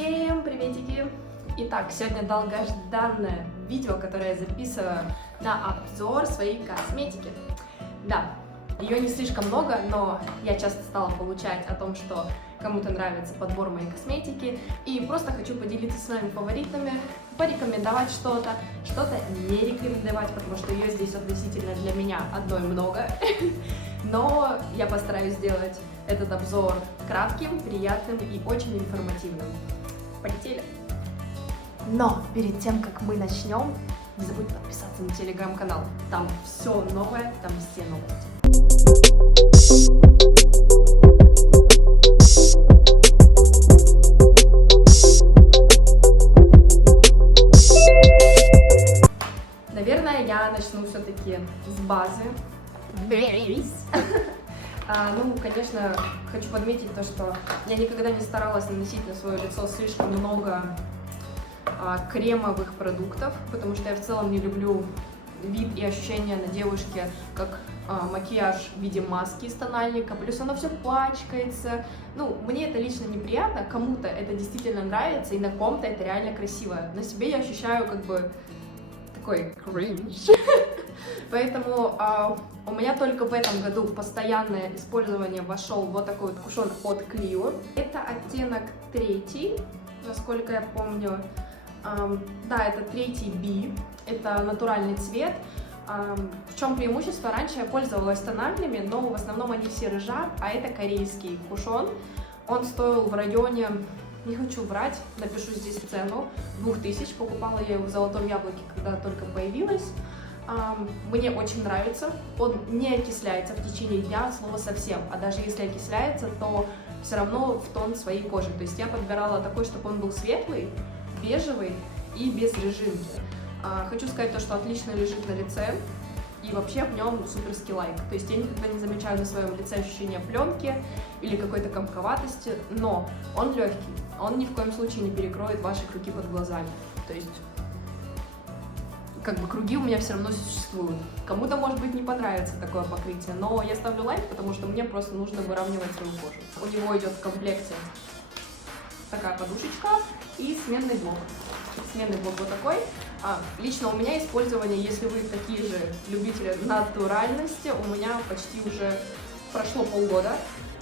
Всем приветики! Итак, сегодня долгожданное видео, которое я записываю на обзор своей косметики. Да, ее не слишком много, но я часто стала получать о том, что кому-то нравится подбор моей косметики, и просто хочу поделиться с вами фаворитами, порекомендовать что-то, что-то не рекомендовать, потому что ее здесь относительно для меня одной много. Но я постараюсь сделать этот обзор кратким, приятным и очень информативным. Полетели! Но перед тем, как мы начнем, не забудь подписаться на телеграм-канал. Там все новое, там все новости. Наверное, я начну все-таки с базы. Ну, конечно, хочу подметить то, что я никогда не старалась наносить на свое лицо слишком много кремовых продуктов, потому что я в целом не люблю вид и ощущение на девушке, как макияж в виде маски из тональника, плюс оно все пачкается. Ну, мне это лично неприятно, кому-то это действительно нравится, и на ком-то это реально красиво. На себе я ощущаю как бы такой кринж. Поэтому у меня только в этом году в постоянное использование вошел вот такой вот кушон от Clio. Это оттенок 3, насколько я помню. Да, это 3 B, это натуральный цвет. В чем преимущество? Раньше я пользовалась тональными, но в основном они все рыжа, а это корейский кушон. Он стоил в районе, не хочу врать, напишу здесь цену, 2000. Покупала я его в Золотом Яблоке, когда только появилась. Мне очень нравится, он не окисляется в течение дня от слова совсем, а даже если окисляется, то все равно в тон своей кожи. То есть я подбирала такой, чтобы он был светлый, бежевый и без рыжинки. Хочу сказать то, что отлично лежит на лице, и вообще в нем суперский лайк. То есть я никогда не замечаю на своем лице ощущения пленки или какой-то комковатости, но он легкий, он ни в коем случае не перекроет ваши круги под глазами. То есть как бы круги у меня все равно существуют. Кому-то, может быть, не понравится такое покрытие, но я ставлю лайк, потому что мне просто нужно выравнивать свою кожу. У него идет в комплекте такая подушечка и сменный блок. Сменный блок вот такой. Лично у меня использование, если вы такие же любители натуральности, у меня почти уже прошло полгода,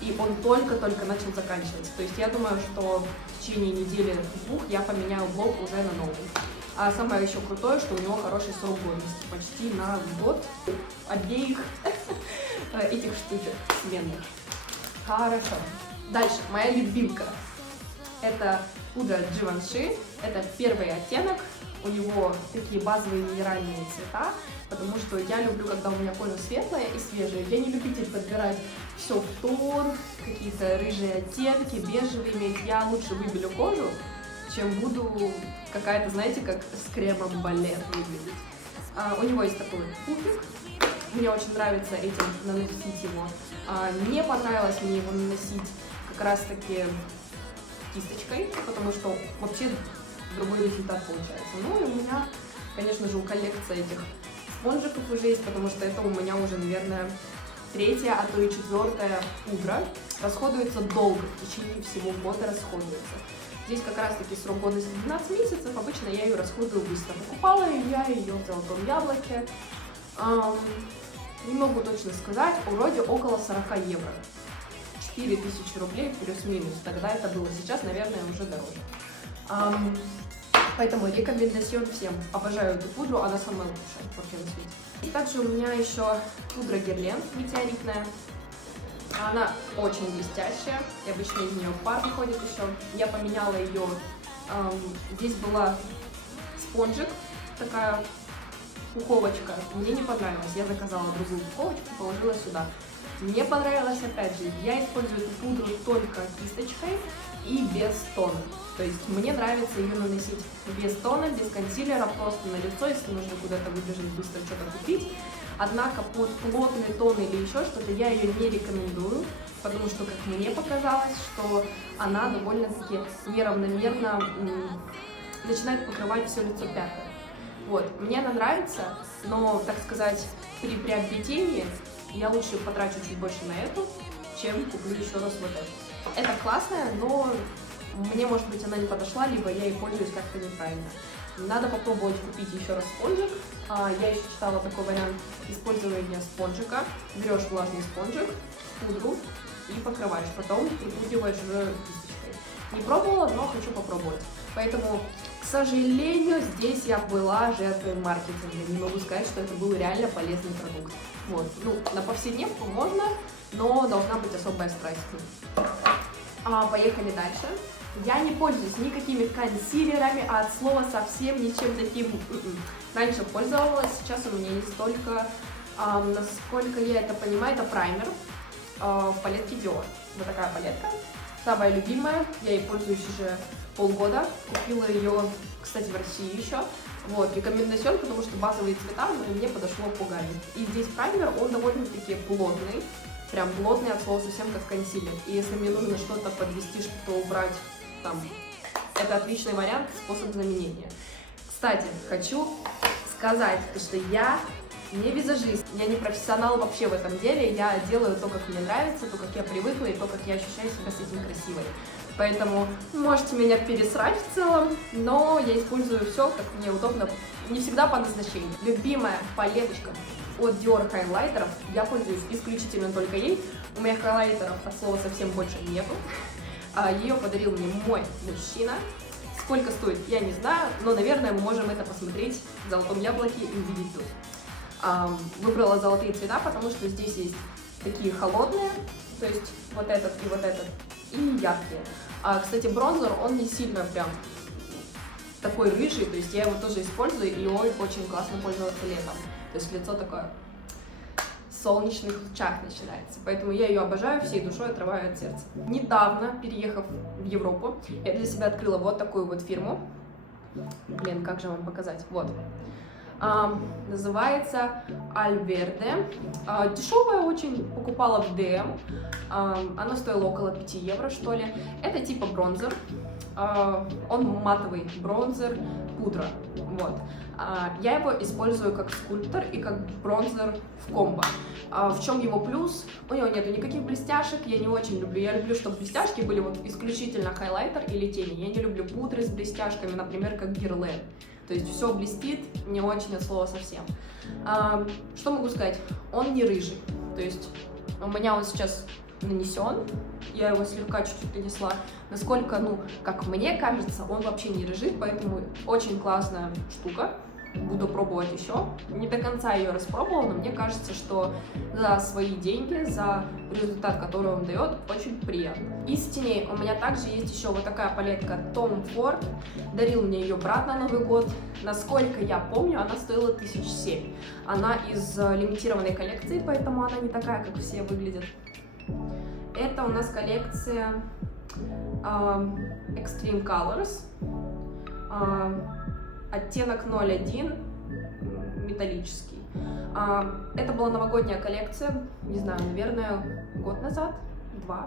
и он только-только начал заканчиваться. То есть я думаю, что в течение недели-двух я поменяю блок уже на новый. А самое еще крутое, что у него хороший срок годности, почти на год обеих этих штучек сменных. Хорошо. Дальше, моя любимка. Это пудра Givenchy, это первый оттенок, у него такие базовые минеральные цвета, потому что я люблю, когда у меня кожа светлая и свежая. Я не любитель подбирать все в тон, какие-то рыжие оттенки, бежевые иметь. Я лучше выбелю кожу, чем буду какая-то, знаете, как с кремом балет выглядеть. У него есть такой пуфик, мне очень нравится этим наносить его. Не понравилось мне его наносить как раз-таки кисточкой, потому что вообще другой результат получается. Ну и у меня, конечно же, коллекция этих спонжиков уже есть, потому что это у меня уже, наверное, 3-я, а то и 4-я пудра. Расходуется долго, в течение всего года расходуется. Здесь как раз-таки срок годности 12 месяцев, обычно я ее расходую быстро. Покупала я ее в Золотом Яблоке, не могу точно сказать, вроде около 40 евро. 4000 рублей плюс-минус, тогда это было, сейчас, наверное, уже дороже. Поэтому рекомендацион всем. Обожаю эту пудру, она самая лучшая вообще на свете. И также у меня еще пудра Guerlain метеоритная. Она очень блестящая, и обычно из нее пар выходит еще. Я поменяла ее, здесь была спонжик, такая упаковочка, мне не понравилась, я заказала другую упаковочку, положила сюда. Мне понравилось, опять же, я использую эту пудру только кисточкой и без тона. То есть мне нравится ее наносить без тона, без консилера, просто на лицо, если нужно куда-то выбежать, быстро что-то купить. Однако под плотный тон или еще что-то я ее не рекомендую, потому что, как мне показалось, что она довольно-таки неравномерно начинает покрывать все лицо пятнами. Вот, мне она нравится, но, так сказать, при приобретении я лучше потрачу чуть больше на эту, чем куплю еще раз вот эту. Это классная, но мне, может быть, она не подошла, либо я ей пользуюсь как-то неправильно. Надо попробовать купить еще раз спонжик. Я еще читала такой вариант использования спонжика. Берешь влажный спонжик, пудру и покрываешь, потом прикручиваешь уже кисточкой. Не пробовала, но хочу попробовать. Поэтому, к сожалению, здесь я была жертвой маркетинга. Не могу сказать, что это был реально полезный продукт. Вот. Ну, на повседневку можно, но должна быть особая страсть. Поехали дальше. Я не пользуюсь никакими консилерами, а от слова совсем ничем таким. Раньше пользовалась, сейчас у меня есть только, насколько я это понимаю, это праймер в палетке Dior. Вот такая палетка, самая любимая, я ей пользуюсь уже полгода. Купила ее, кстати, в России еще. Вот, рекомендацион, потому что базовые цвета мне подошло по гамме. И здесь праймер, он довольно-таки плотный, прям плотный от слова совсем как консилер. И если мне нужно что-то подвести, что-то убрать, там, это отличный вариант, способ заменения. Кстати, хочу сказать, что я не визажист, я не профессионал вообще в этом деле, я делаю то, как мне нравится, то, как я привыкла, и то, как я ощущаю себя с этим красивой. Поэтому можете меня пересрать в целом, но я использую все, как мне удобно, не всегда по назначению. Любимая палеточка от Dior хайлайтеров, я пользуюсь исключительно только ей. У меня хайлайтеров от слова совсем больше нету. Ее подарил мне мой мужчина. Сколько стоит, я не знаю, но, наверное, мы можем это посмотреть в «Золотом яблоке» и увидеть тут. Выбрала золотые цвета, потому что здесь есть такие холодные, то есть вот этот, и яркие. Кстати, бронзер, он не сильно прям такой рыжий, то есть я его тоже использую, и он очень классно пользоваться летом. То есть лицо такое в солнечных лучах начинается, поэтому я ее обожаю, всей душой отрываю от сердца. Недавно, переехав в Европу, я для себя открыла вот такую вот фирму. Блин, как же вам показать? Вот. Называется Alverde. Дешевая очень, покупала в DM. Она стоила около 5 евро, что ли. Это типа бронзер. Он матовый бронзер, пудра. Вот. Я его использую как скульптор и как бронзер в комбо. В чем его плюс? У него нету никаких блестяшек, я не очень люблю. Я люблю, чтобы блестяшки были вот исключительно хайлайтер или тени. Я не люблю пудры с блестяшками, например, как Guerlain. То есть все блестит, не очень от слова совсем. Что могу сказать? Он не рыжий. То есть у меня он сейчас нанесен, я его слегка чуть-чуть нанесла. Насколько, ну, как мне кажется, он вообще не рыжий, поэтому очень классная штука. Буду пробовать еще. Не до конца ее распробовала, но мне кажется, что за свои деньги, за результат, который он дает, очень приятно. Из теней у меня также есть еще вот такая палетка Tom Ford. Дарил мне ее брат на Новый год. Насколько я помню, она стоила 1007. Она из лимитированной коллекции, поэтому она не такая, как все выглядят. Это у нас коллекция Extreme Colors. Оттенок 01, металлический. Это была новогодняя коллекция, не знаю, наверное, год назад, 2.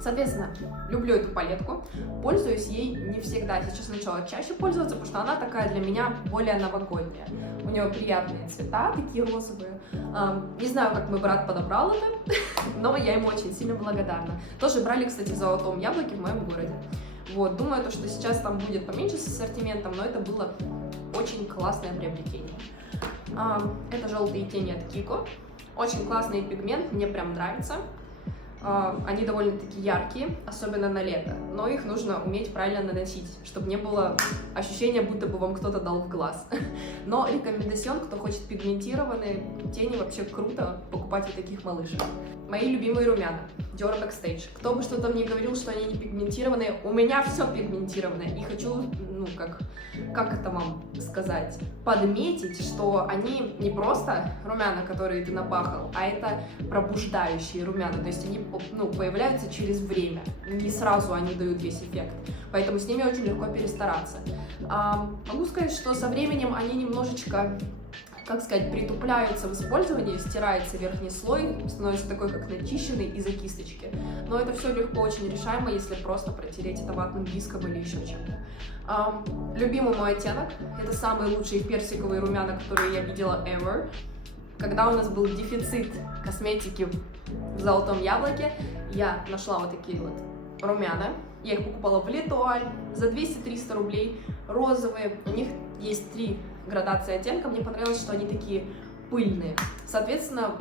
Соответственно, люблю эту палетку, пользуюсь ей не всегда. Сейчас начала чаще пользоваться, потому что она такая для меня более новогодняя. У нее приятные цвета, такие розовые. Не знаю, как мой брат подобрал это, но я ему очень сильно благодарна. Тоже брали, кстати, в «Золотом яблоке» в моем городе. Вот, думаю, что сейчас там будет поменьше с ассортиментом, но это было очень классное приобретение. Это желтые тени от Kiko. Очень классный пигмент, мне прям нравится. Они довольно-таки яркие, особенно на лето, но их нужно уметь правильно наносить, чтобы не было ощущения, будто бы вам кто-то дал в глаз. Но рекомендацион, кто хочет пигментированные тени, вообще круто покупать и таких малышек. Мои любимые румяна. Dior Backstage. Кто бы что-то мне говорил, что они не пигментированные, у меня все пигментированное. И хочу, ну, как это вам сказать, подметить, что они не просто румяна, которые ты напахал, а это пробуждающие румяна. То есть они, ну, появляются через время. Не сразу они дают весь эффект. Поэтому с ними очень легко перестараться. Могу сказать, что со временем они немножечко, как сказать, притупляются в использовании, стирается верхний слой, становится такой, как начищенный из-за кисточки. Но это все легко очень решаемо, если просто протереть это ватным диском или еще чем-то. Любимый мой оттенок — это самые лучшие персиковые румяна, которые я видела ever. Когда у нас был дефицит косметики в «Золотом яблоке», я нашла вот такие вот румяна. Я их покупала в L'Etoile за 200-300 рублей, розовые. У них есть 3 градации оттенка, мне понравилось, что они такие пыльные. Соответственно,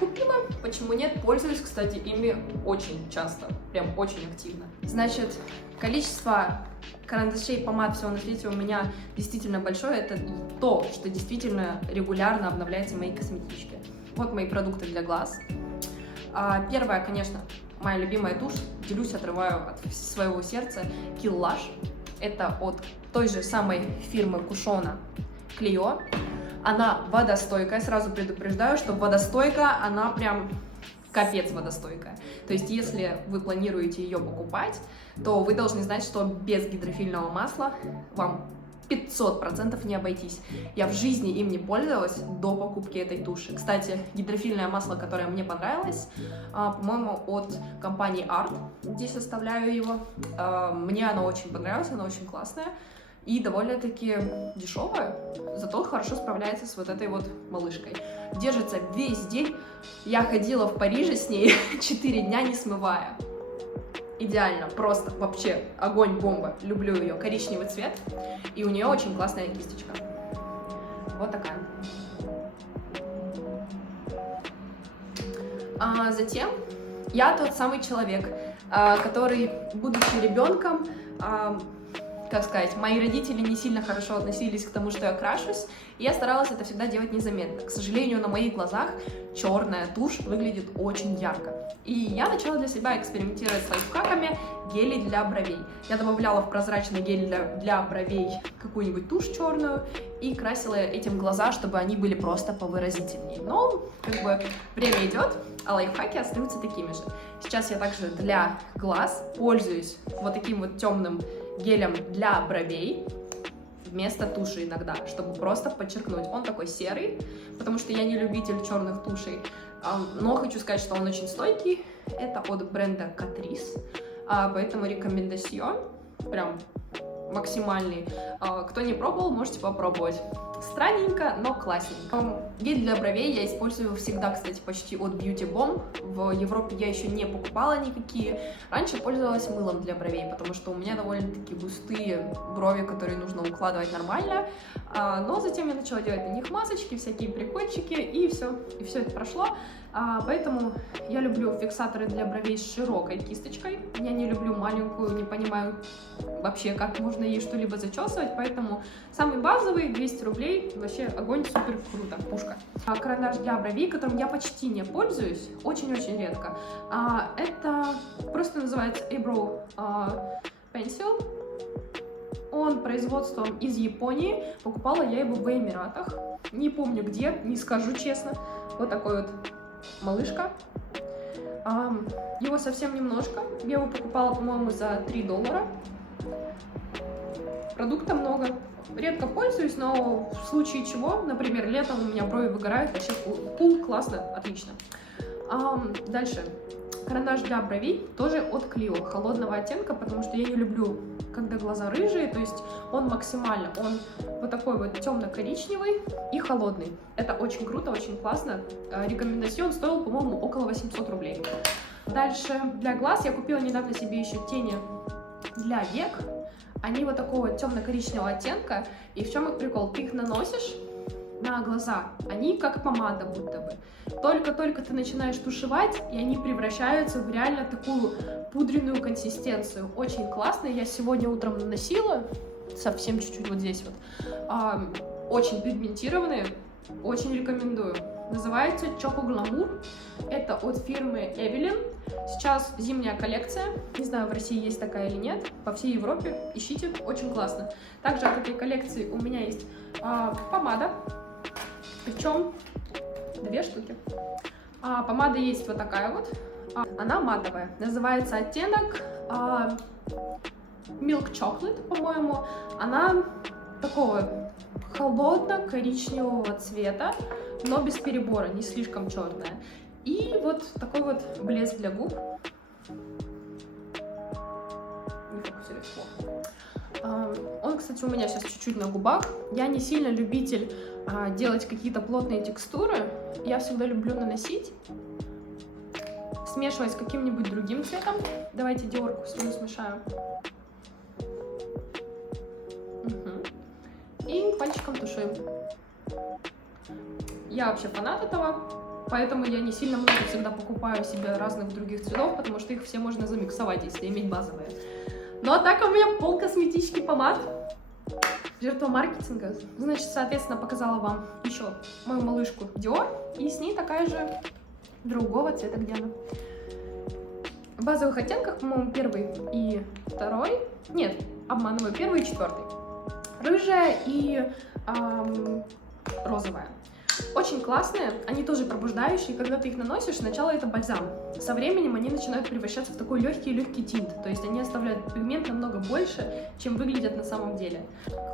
купила, почему нет, пользуюсь, кстати, ими очень часто, прям очень активно. Значит, количество карандашей, помад, всего на свете у меня действительно большое, это то, что действительно регулярно обновляется в моей косметичке. Вот мои продукты для глаз. Первое, конечно, моя любимая тушь, делюсь, отрываю от своего сердца, Kill Lash. Это от той же самой фирмы Кушона Clio. Она водостойкая, сразу предупреждаю, что водостойкая, она прям капец водостойкая. То есть, если вы планируете ее покупать, то вы должны знать, что без гидрофильного масла вам 500% не обойтись. Я в жизни им не пользовалась до покупки этой туши. Кстати, гидрофильное масло, которое мне понравилось, по-моему, от компании Art, здесь оставляю его, мне оно очень понравилось, оно очень классное и довольно-таки дешевое, зато хорошо справляется с вот этой вот малышкой. Держится весь день, я ходила в Париже с ней 4 дня не смывая. Идеально, просто вообще огонь, бомба. Люблю ее, коричневый цвет. И у нее очень классная кисточка. Вот такая. Затем я тот самый человек, который, будучи ребенком, как сказать, мои родители не сильно хорошо относились к тому, что я крашусь, и я старалась это всегда делать незаметно. К сожалению, на моих глазах черная тушь выглядит очень ярко. И я начала для себя экспериментировать с лайфхаками гелей для бровей. Я добавляла в прозрачный гель для бровей какую-нибудь тушь черную и красила этим глаза, чтобы они были просто повыразительнее. Но, как бы, время идет, а лайфхаки остаются такими же. Сейчас я также для глаз пользуюсь вот таким вот темным гелем для бровей вместо туши иногда, чтобы просто подчеркнуть. Он такой серый, потому что я не любитель черных тушей, но хочу сказать, что он очень стойкий. Это от бренда Catrice, поэтому рекомендацион прям максимальный. Кто не пробовал, можете попробовать. Странненько, но классненько. Гель для бровей я использую всегда, кстати, почти от Beauty Bomb. В Европе я еще не покупала никакие. Раньше пользовалась мылом для бровей, потому что у меня довольно-таки густые брови, которые нужно укладывать нормально. Но затем я начала делать на них масочки, всякие прикольчики, и все это прошло. Поэтому я люблю фиксаторы для бровей с широкой кисточкой. Я не люблю маленькую, не понимаю вообще, как можно ей что-либо зачесывать, поэтому самый базовый, 200 рублей, вообще огонь, супер круто, пушка. Карандаш для бровей, которым я почти не пользуюсь, очень-очень редко. Это просто называется Eyebrow Pencil. Он производством из Японии, покупала я его в Эмиратах, не помню где, не скажу честно. Вот такой вот малышка. Его совсем немножко. Я его покупала, по-моему, за $3. Продукта много. Редко пользуюсь, но в случае чего, например, летом у меня брови выгорают, вообще кул, классно, отлично. Дальше. Карандаш для бровей тоже от Clio, холодного оттенка, потому что я не люблю, когда глаза рыжие, то есть он максимально, он вот такой вот темно-коричневый и холодный. Это очень круто, очень классно. Рекомендацион стоил, по-моему, около 800 рублей. Дальше для глаз я купила недавно себе еще тени для век. Они вот такого темно-коричневого оттенка, и в чем их прикол? Ты их наносишь на глаза, они как помада будто бы. Только-только ты начинаешь тушевать, и они превращаются в реально такую пудренную консистенцию. Очень классно, я сегодня утром наносила, совсем чуть-чуть вот здесь вот. Очень пигментированные, очень рекомендую. Называется Choco Glamour, это от фирмы Evelyn. Сейчас зимняя коллекция, не знаю, в России есть такая или нет, по всей Европе, ищите, очень классно. Также от этой коллекции у меня есть помада, причем 2 штуки. Помада есть вот такая вот, она матовая, называется оттенок Milk Chocolate, по-моему. Она такого холодно-коричневого цвета, но без перебора, не слишком черная. И вот такой вот блеск для губ. Не фокусируюсь плохо. Он, кстати, у меня сейчас чуть-чуть на губах. Я не сильно любитель делать какие-то плотные текстуры. Я всегда люблю наносить смешивать с каким-нибудь другим цветом. Давайте Диорку свою смешаю. И пальчиком тушуем. Я вообще фанат этого, поэтому я не сильно много всегда покупаю себе разных других цветов, потому что их все можно замиксовать, если иметь базовые. Ну а так у меня пол косметических помад. Жертва маркетинга. Значит, соответственно, показала вам еще мою малышку Dior, и с ней такая же другого цвета, где она. В базовых оттенках, по-моему, первый и второй. Нет, обманываю, первый и четвертый. Рыжая и розовая. Очень классные, они тоже пробуждающие, когда ты их наносишь, сначала это бальзам. Со временем они начинают превращаться в такой легкий тинт, то есть они оставляют пигмент намного больше, чем выглядят на самом деле.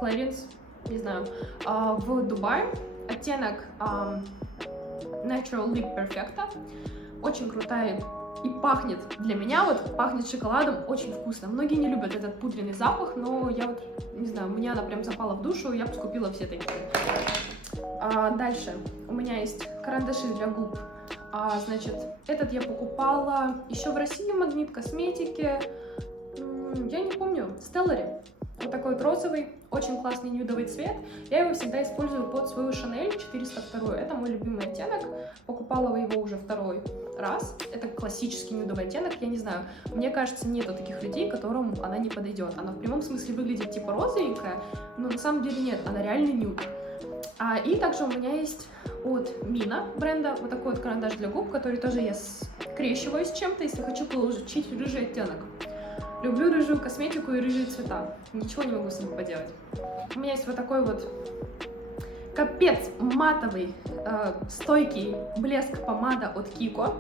Clarins, не знаю, в Дубае оттенок Natural Lip Perfecta, очень крутая и пахнет, для меня вот пахнет шоколадом очень вкусно. Многие не любят этот пудренный запах, но я вот, не знаю, мне она прям запала в душу, я бы скупила все такие. Дальше у меня есть карандаши для губ. Значит, этот я покупала еще в России, Магнит Косметики. Я не помню, Stellary. Вот такой вот розовый, очень классный нюдовый цвет. Я его всегда использую под свою Chanel 402. Это мой любимый оттенок. Покупала его уже второй раз. Это классический нюдовый оттенок. Я не знаю, мне кажется, нету таких людей, которым она не подойдет. Она в прямом смысле выглядит типа розовенькая, но на самом деле нет, она реально нюд. И также у меня есть от Mina бренда вот такой вот карандаш для губ, который тоже я скрещиваю с чем-то, если хочу получить рыжий оттенок. Люблю рыжую косметику и рыжие цвета. Ничего не могу с ним поделать. У меня есть вот такой вот капец матовый, стойкий блеск помада от Kiko.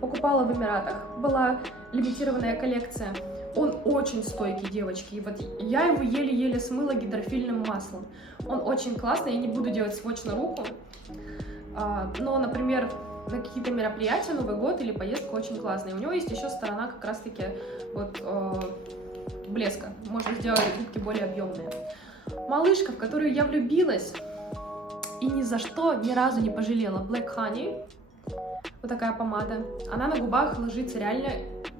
Покупала в Эмиратах. Была лимитированная коллекция. Он очень стойкий, девочки. И вот я его еле-еле смыла гидрофильным маслом. Он очень классный. Я не буду делать сводч на руку. Но, например, на какие-то мероприятия, Новый год или поездка очень классная. У него есть еще сторона как раз-таки вот блеска. Можно сделать губки более объемные. Малышка, в которую я влюбилась и ни за что ни разу не пожалела. Black Honey. Вот такая помада. Она на губах ложится реально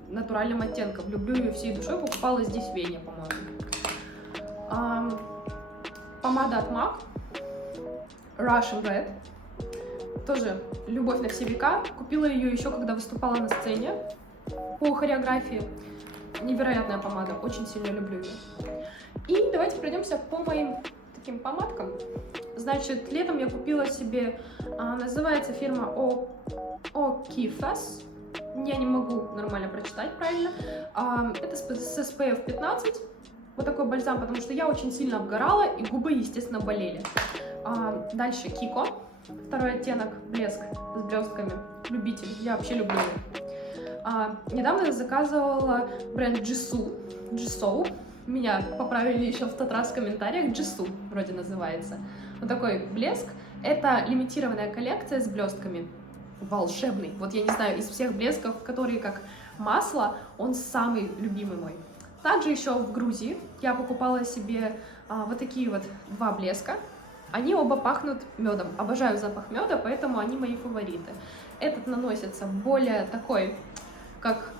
натуральным оттенком. Люблю ее всей душой. Покупала здесь в Вене, по-моему. Помада от MAC. Russian Red. Тоже любовь на все века. Купила ее еще, когда выступала на сцене по хореографии. Невероятная помада. Очень сильно люблю ее. И давайте пройдемся по моим таким помадкам. Значит, летом я купила себе, называется фирма Okifas. Я не могу нормально прочитать правильно. Это с SPF 15. Вот такой бальзам, потому что я очень сильно обгорала, и губы, естественно, болели. Дальше Kiko. Второй оттенок, блеск с блестками. Любитель, я вообще люблю его. Недавно я заказывала бренд Jisoo. Меня поправили еще в тот раз в комментариях. Jisoo вроде называется. Вот такой блеск. Это лимитированная коллекция с блестками. Волшебный. Вот я не знаю, из всех блесков, которые как масло, он самый любимый мой. Также еще в Грузии я покупала себе вот такие вот два блеска. Они оба пахнут медом. Обожаю запах меда, поэтому они мои фавориты. Этот наносится более такой, как,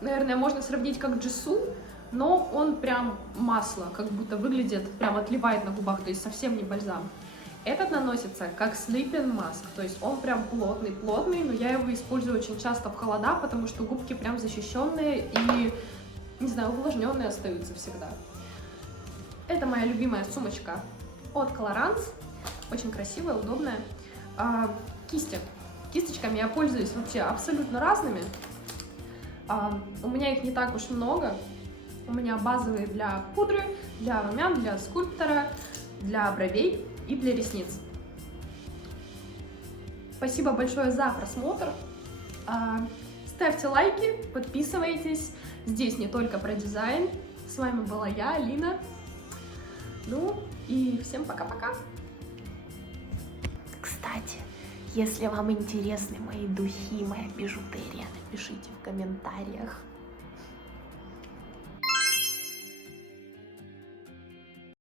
наверное, можно сравнить как Jisoo, но он прям масло, как будто выглядит, прям отливает на губах, то есть совсем не бальзам. Этот наносится как sleeping mask, то есть он прям плотный, но я его использую очень часто в холода, потому что губки прям защищенные и, не знаю, увлажненные остаются всегда. Это моя любимая сумочка от Colorants, очень красивая, удобная. Кисти. Кисточками я пользуюсь вообще абсолютно разными. У меня их не так уж много. У меня базовые для пудры, для румян, для скульптора, для бровей и для ресниц. Спасибо большое за просмотр. Ставьте лайки, подписывайтесь. Здесь не только про дизайн. С вами была я, Алина. Ну и всем пока-пока. Кстати, если вам интересны мои духи, моя бижутерия, напишите в комментариях.